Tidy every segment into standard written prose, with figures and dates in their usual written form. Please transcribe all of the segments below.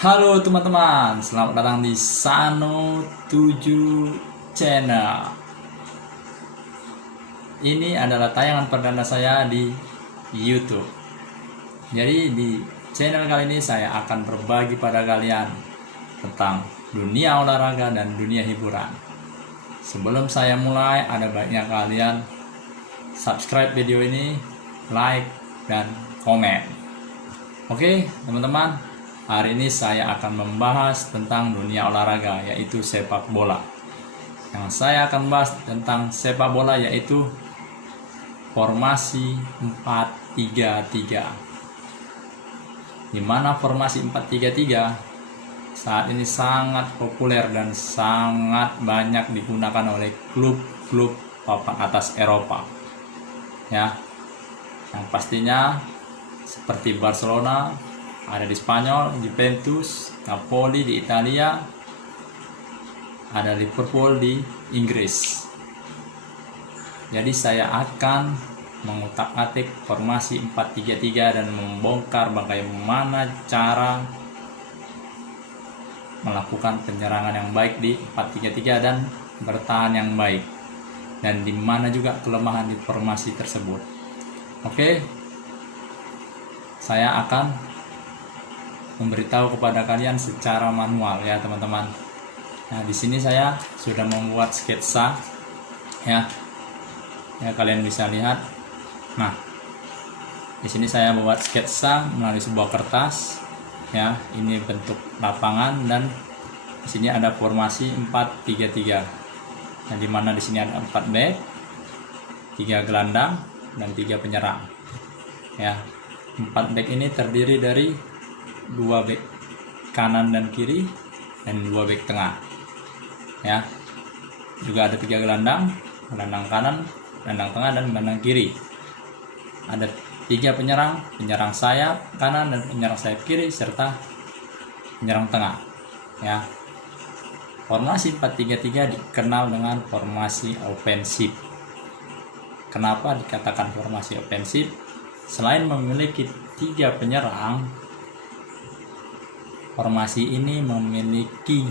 Halo teman-teman, selamat datang di Sano 7 Channel. Ini adalah tayangan perdana saya di YouTube. Jadi di channel kali ini saya akan berbagi pada kalian tentang dunia olahraga dan dunia hiburan. Sebelum saya mulai, ada baiknya kalian subscribe video ini, like, dan komen. Oke teman-teman, hari ini saya akan membahas tentang dunia olahraga, yaitu sepak bola. Yang saya akan bahas tentang sepak bola yaitu formasi 4-3-3. Di mana formasi 4-3-3 saat ini sangat populer dan sangat banyak digunakan oleh klub-klub papan atas Eropa. Ya. Yang pastinya seperti Barcelona ada di Spanyol, Juventus, Napoli di Italia, ada Liverpool di Inggris. Jadi saya akan mengutak-atik formasi 4-3-3 dan membongkar bagaimana cara melakukan penyerangan yang baik di 4-3-3 dan bertahan yang baik, dan di mana juga kelemahan di formasi tersebut. Oke, saya akan memberitahu kepada kalian secara manual ya teman-teman. Nah, di sini saya sudah membuat sketsa ya. Ya, kalian bisa lihat. Nah, di sini saya membuat sketsa melalui sebuah kertas ya. Ini bentuk lapangan dan di sini ada formasi 4-3-3. Nah, di mana di sini ada 4 back, 3 gelandang dan 3 penyerang. Ya. 4 back ini terdiri dari 2 back kanan dan kiri dan 2 back tengah ya. Juga ada 3 gelandang, gelandang kanan, gelandang tengah, dan gelandang kiri. Ada 3 penyerang, penyerang sayap kanan dan penyerang sayap kiri, serta penyerang tengah ya. Formasi 4-3-3 dikenal dengan formasi ofensif. Kenapa dikatakan formasi ofensif? Selain memiliki 3 penyerang, formasi ini memiliki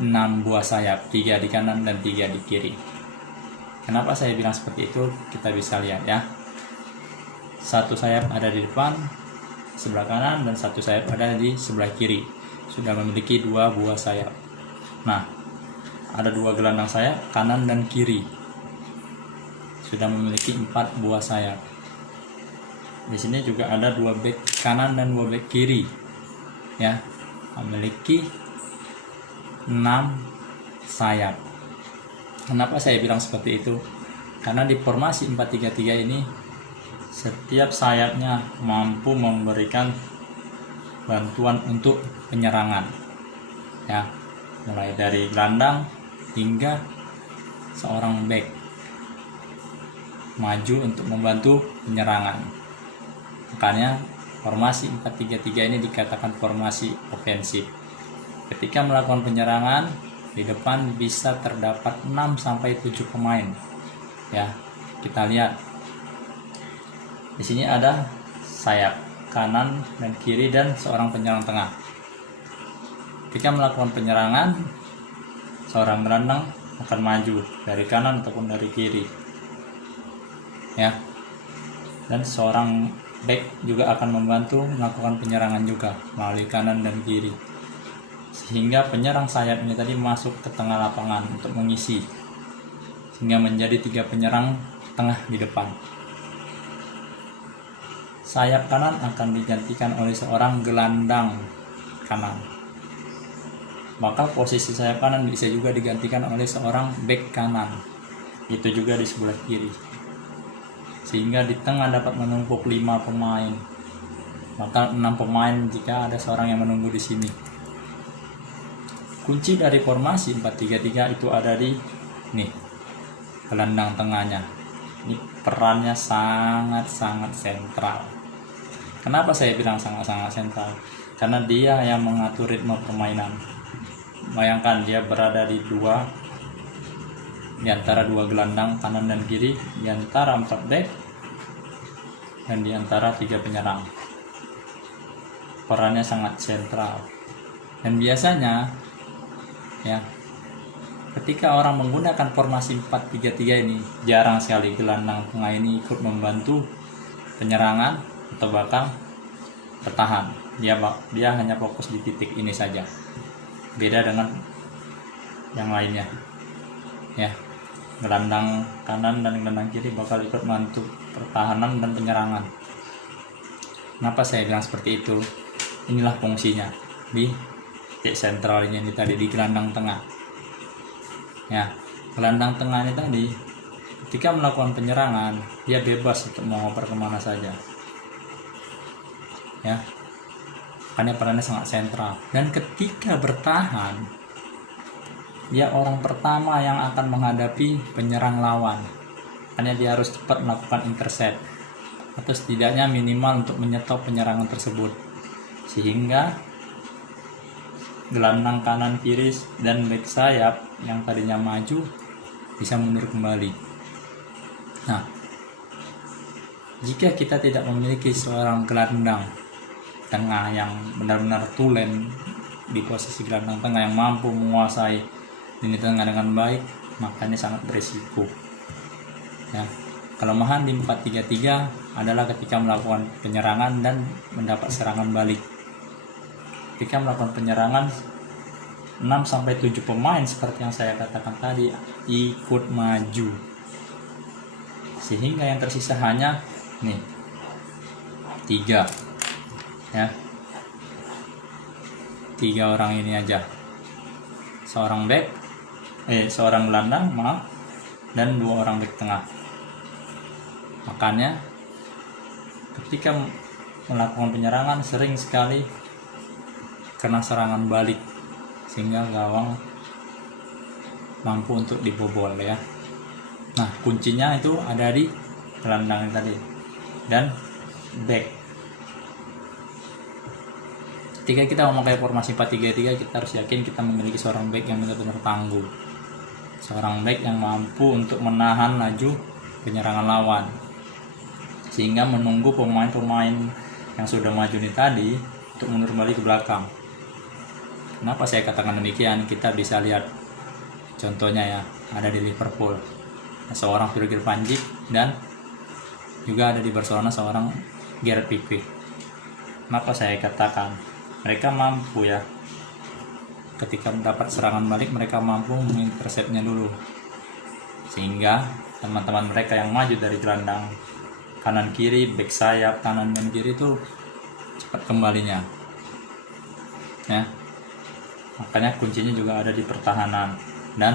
6 buah sayap, 3 di kanan dan 3 di kiri. Kenapa saya bilang seperti itu? Kita bisa lihat ya. Satu sayap ada di depan sebelah kanan dan satu sayap ada di sebelah kiri. Sudah memiliki 2 buah sayap. Nah, ada 2 gelandang sayap kanan dan kiri. Sudah memiliki 4 buah sayap. Di sini juga ada 2 back kanan dan 2 back kiri ya, memiliki 6 sayap. Kenapa saya bilang seperti itu? Karena di formasi 4-3-3 ini setiap sayapnya mampu memberikan bantuan untuk penyerangan ya, mulai dari gelandang hingga seorang back maju untuk membantu penyerangan. Makanya formasi 4-3-3 ini dikatakan formasi ofensif. Ketika melakukan penyerangan, di depan bisa terdapat 6-7 pemain. Ya, kita lihat. Di sini ada sayap kanan dan kiri dan seorang penyerang tengah. Ketika melakukan penyerangan, seorang gelandang akan maju dari kanan ataupun dari kiri. Ya. Dan seorang back juga akan membantu melakukan penyerangan juga melalui kanan dan kiri, sehingga penyerang sayap ini tadi masuk ke tengah lapangan untuk mengisi, sehingga menjadi 3 penyerang tengah di depan. Sayap kanan akan digantikan oleh seorang gelandang kanan, maka posisi sayap kanan bisa juga digantikan oleh seorang back kanan, itu juga di sebelah kiri, sehingga di tengah dapat menumpuk 5 pemain, maka 6 pemain jika ada seorang yang menunggu di sini. Kunci dari formasi 4-3-3 itu ada di nih, gelandang tengahnya. Ini perannya sangat-sangat sentral. Kenapa saya bilang sangat-sangat sentral? Karena dia yang mengatur ritme permainan. Bayangkan dia berada di antara 2 gelandang kanan dan kiri, di antara 4 back, dan di antara 3 penyerang. perannya sangat sentral. Dan biasanya ya, ketika orang menggunakan formasi 4-3-3 ini, jarang sekali gelandang tengah ini ikut membantu penyerangan atau bahkan bertahan. Dia hanya fokus di titik ini saja. Beda dengan yang lainnya. Ya, gelandang kanan dan gelandang kiri bakal ikut membantu pertahanan dan penyerangan. Kenapa saya bilang seperti itu? Inilah fungsinya di titik sentral ini tadi, di gelandang tengah. Ya, gelandang tengah ini tadi ketika melakukan penyerangan dia bebas untuk mau ngoper kemana saja. Ya, karena perannya sangat sentral. Dan ketika bertahan, dia orang pertama yang akan menghadapi penyerang lawan. Karena dia harus cepat melakukan intercept atau setidaknya minimal untuk menyetop penyerangan tersebut, sehingga gelandang kanan kiri dan back sayap yang tadinya maju bisa mundur kembali. Nah, jika kita tidak memiliki seorang gelandang tengah yang benar-benar tulen di posisi gelandang tengah yang mampu menguasai lini tengah dengan baik, maka ini sangat berisiko. Ya, kelemahan di 4-3-3 adalah ketika melakukan penyerangan dan mendapat serangan balik. Ketika melakukan penyerangan, 6-7 pemain seperti yang saya katakan tadi ikut maju, sehingga yang tersisa hanya 3 ya, 3 orang ini aja, seorang gelandang dan 2 orang back tengah. Makanya ketika melakukan penyerangan sering sekali kena serangan balik, sehingga gawang mampu untuk dibobol ya. Nah, kuncinya itu ada di gelandang tadi dan back. Ketika kita memakai formasi 4-3-3, kita harus yakin kita memiliki seorang back yang benar-benar tangguh, seorang back yang mampu untuk menahan laju penyerangan lawan, sehingga menunggu pemain-pemain yang sudah maju ini tadi untuk mundur kembali ke belakang. Kenapa saya katakan demikian? Kita bisa lihat contohnya ya, ada di Liverpool seorang Virgil van Dijk dan juga ada di Barcelona seorang Gerard Pique. Kenapa saya katakan mereka mampu ya, ketika mendapat serangan balik mereka mampu menginterceptnya dulu, sehingga teman-teman mereka yang maju dari gelandang kanan kiri, back sayap kanan dan kiri itu cepat kembalinya ya. Makanya kuncinya juga ada di pertahanan, dan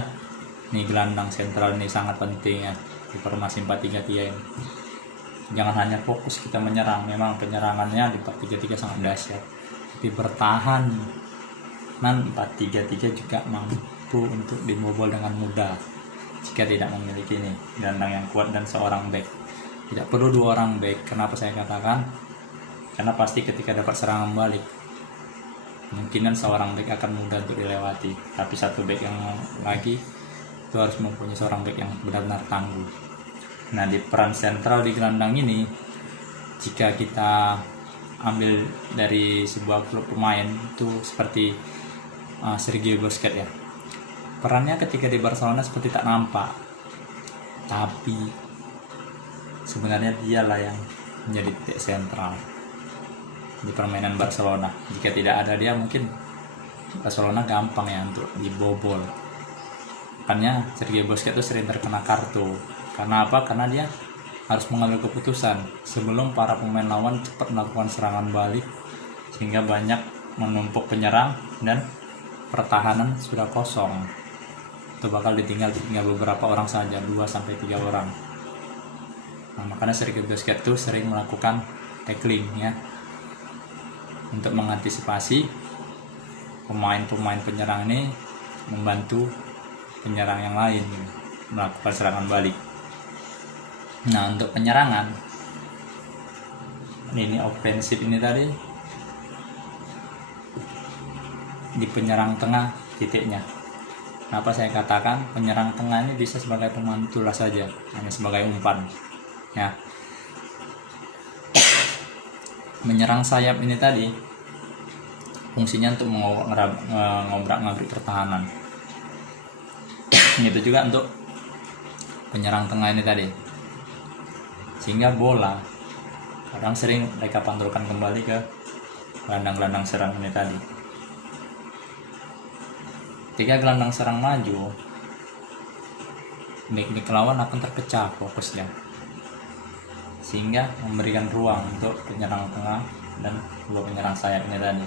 ini gelandang sentral ini sangat penting ya di formasi 4-3-3 ini. Jangan hanya fokus kita menyerang, memang penyerangannya di 4-3-3 sangat dahsyat, tapi bertahan 4-3-3 juga mampu untuk dibobol dengan mudah jika tidak memiliki ini gelandang yang kuat dan seorang back. Tidak perlu 2 orang back. Kenapa saya katakan? Karena pasti ketika dapat serangan balik kemungkinan seorang back akan mudah untuk dilewati, tapi satu back yang lagi itu harus mempunyai seorang back yang benar-benar tangguh. Nah, di peran sentral di gelandang ini, jika kita ambil dari sebuah klub pemain itu seperti Sergio Busquets ya, perannya ketika di Barcelona seperti tak nampak, tapi sebenarnya dialah yang menjadi titik sentral di permainan Barcelona. Jika tidak ada dia, mungkin Barcelona gampang ya untuk dibobol. Makanya Sergio Busquets itu sering terkena kartu. Karena apa? Karena dia harus mengambil keputusan sebelum para pemain lawan cepat melakukan serangan balik, sehingga banyak menumpuk penyerang dan pertahanan sudah kosong. Itu bakal tinggal beberapa orang saja, 2-3 orang. Nah, makanya Sergio Busquets itu sering melakukan tackling ya, untuk mengantisipasi pemain-pemain penyerang ini membantu penyerang yang lain melakukan serangan balik. Nah, untuk penyerangan ini ofensif ini tadi di penyerang tengah titiknya. Kenapa saya katakan penyerang tengah ini bisa sebagai pembantu saja, hanya sebagai umpan ya. Menyerang sayap ini tadi fungsinya untuk ngobrak-ngabrik pertahanan. Itu juga untuk penyerang tengah ini tadi, sehingga bola kadang sering mereka pantulkan kembali ke gelandang-gelandang serang ini tadi. Ketika gelandang serang maju, bek lawan akan terpecah fokusnya, sehingga memberikan ruang untuk penyerang tengah dan dua penyerang sayapnya tadi.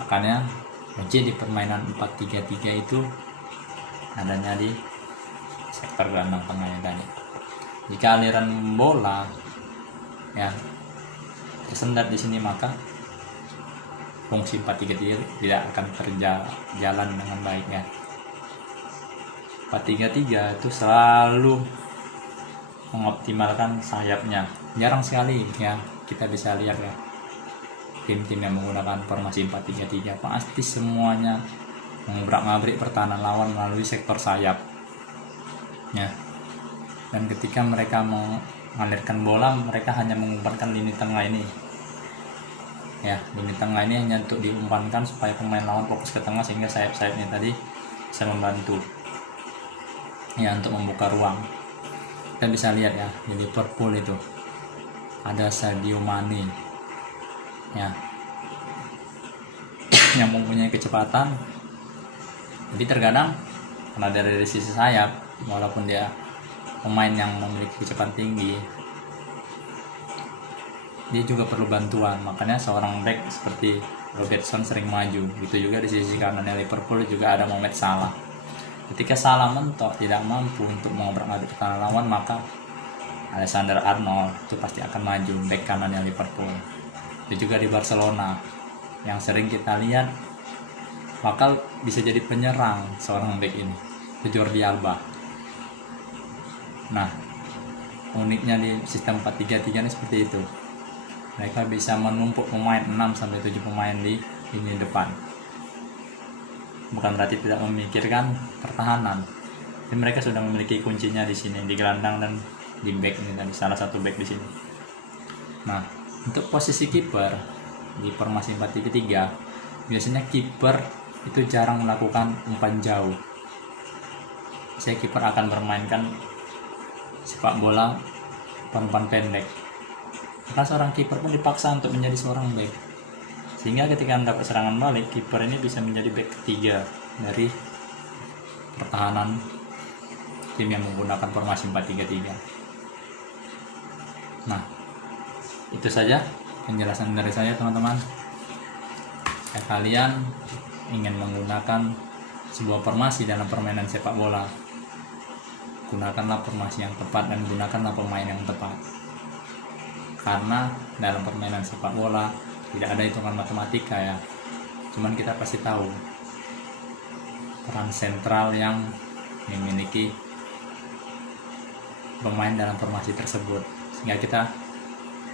Makanya kunci di permainan 4-3-3 itu adanya di sektor gelandang tengahnya tadi. Jika aliran bola ya tersendat di sini, maka fungsi 4-3-3 tidak akan berjalan dengan baik ya. 4-3-3 itu selalu mengoptimalkan sayapnya. Jarang sekali ya kita bisa lihat ya tim-tim yang menggunakan formasi 4-3-3 pasti semuanya mengobrak-ngabrik pertahanan lawan melalui sektor sayap ya. Dan ketika mereka mengalirkan bola, mereka hanya mengumpankan lini tengah ini ya. Lini tengah ini hanya untuk diumpankan supaya pemain lawan fokus ke tengah, sehingga sayap-sayapnya tadi bisa membantu ya untuk membuka ruang. Kita bisa lihat ya di Liverpool itu ada Sadio Mane ya yang mempunyai kecepatan, tapi terkadang karena dari sisi sayap, walaupun dia pemain yang memiliki kecepatan tinggi, dia juga perlu bantuan. Makanya seorang back seperti Robertson sering maju. Itu juga di sisi kanannya Liverpool juga ada Mohamed Salah. Ketika Salah mentok tidak mampu untuk mengobrak-abrik pertahanan lawan, maka Alexander Arnold itu pasti akan maju, back kanannya Liverpool. Itu juga di Barcelona yang sering kita lihat bakal bisa jadi penyerang seorang back ini, itu Jordi Alba. Nah, uniknya di sistem 4-3-3 ini seperti itu. Mereka bisa menumpuk pemain 6-7 pemain di lini depan. Bukan berarti tidak memikirkan pertahanan. Jadi mereka sudah memiliki kuncinya di sini, di gelandang dan di back ini tadi, salah satu back di sini. Nah, untuk posisi kiper di formasi 4-3-3 biasanya kiper itu jarang melakukan umpan jauh. Saya kiper akan bermainkan sepak bola umpan pendek. Maka seorang kiper pun dipaksa untuk menjadi seorang back, sehingga ketika mendapat serangan balik, kiper ini bisa menjadi back ketiga dari pertahanan tim yang menggunakan formasi 4-3-3. Nah, itu saja penjelasan dari saya teman-teman. Jika kalian ingin menggunakan sebuah formasi dalam permainan sepak bola, gunakanlah formasi yang tepat dan gunakanlah pemain yang tepat. Karena dalam permainan sepak bola tidak ada hitungan matematika ya. Cuman kita pasti tahu peran sentral yang dimiliki pemain dalam formasi tersebut, sehingga kita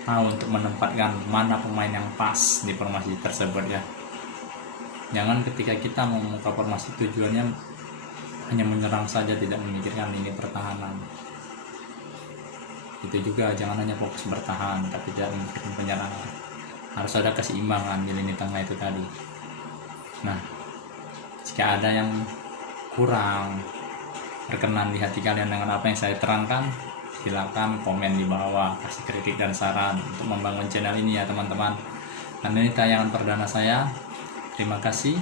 tahu untuk menempatkan mana pemain yang pas di formasi tersebut ya. Jangan ketika kita membuka formasi tujuannya hanya menyerang saja, tidak memikirkan lini pertahanan. Itu juga jangan hanya fokus bertahan tapi tidak memikirkan penyerangan. Harus ada keseimbangan di lini tengah itu tadi. Nah, jika ada yang kurang berkenan di hati kalian dengan apa yang saya terangkan, silakan komen di bawah, kasih kritik dan saran untuk membangun channel ini ya teman-teman. Dan ini tayangan perdana saya. Terima kasih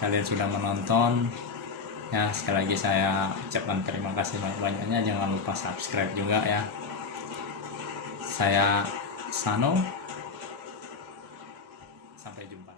kalian sudah menonton ya. Sekali lagi saya ucapkan terima kasih banyak-banyaknya. Jangan lupa subscribe juga ya. Saya Sano, sampai jumpa.